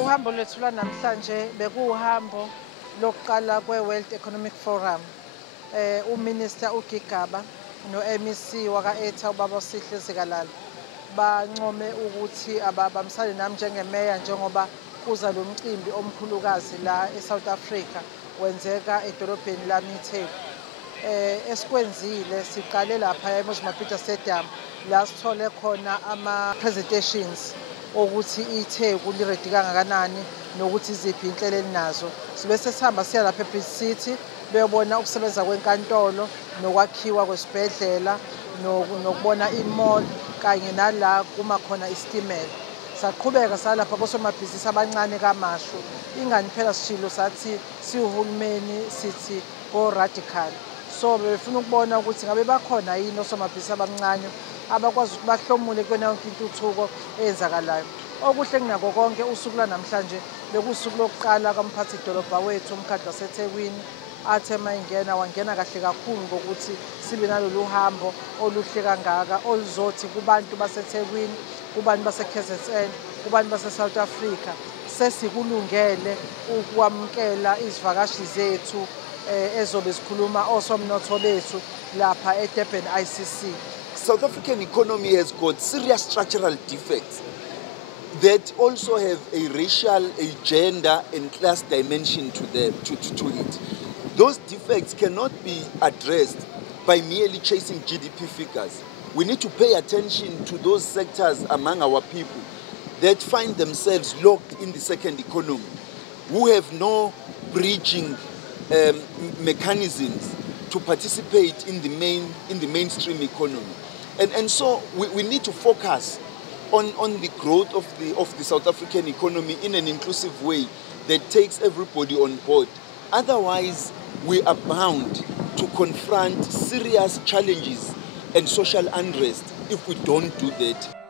Uhambo lwethu lwanamhlanje bekuwuhambo lokuqala kwe-World Economic Forum. UMinister uGigaba no-MEC waka-ETA ubaba uSihle Zikalala bancome ukuthi ababambisane nami njengemeya njengoba kuza lo mcimbi omkhulukazi la eSouth Africa wenzeka edolobheni lami iTheku. Esikwenzile siqale lapha eMozambique Stadium la sithole khona ama-presentations ukuthi iTheku liredi kangakanani nokuthi iziphi inhlelo elinazo. Sibe sesihamba siya lapha eBridge City beyobona ukusebenza kwenkantolo nokwakhiwa kwesibhedlela nokubona i-mall kanye nala kuma khona isitimela. Saqhubeka salapha kosomabhizinisi abancane kaMashu. Ingani phela sishilo sathi siwuhulumeni sithi go-radical. So befuna ukubona ukuthi ngabe bakhona yini osomabhizinisi abancane abakwazi ukuthi bahlomule kuyona yonke intuthuko eyenzakalayo. Okuhle kunakho konke usuku lwanamhlanje bekusuku lokuqala kamphathi idolobha wethu umkhadlu waseThekwini athe mayingena wangena kahle kakhulu ngokuthi sibe nalolu hambo oluhle kangaka oluzothi kubantu baseThekwini, kubantu base-KZN, kubantu base-South Africa sesikulungele ukwamukela izivakashi zethu ezobe zikhuluma osomnotho bethu lapha eDurban ICC. South African economy has got serious structural defects that also have a racial, a gender and class dimension to it. Those defects cannot be addressed by merely chasing GDP figures. We need to pay attention to those sectors among our people that find themselves locked in the second economy, who have no bridging mechanisms to participate in the mainstream economy. And so we need to focus on the growth of the South African economy in an inclusive way that takes everybody on board. Otherwise, we are bound to confront serious challenges and social unrest if we don't do that.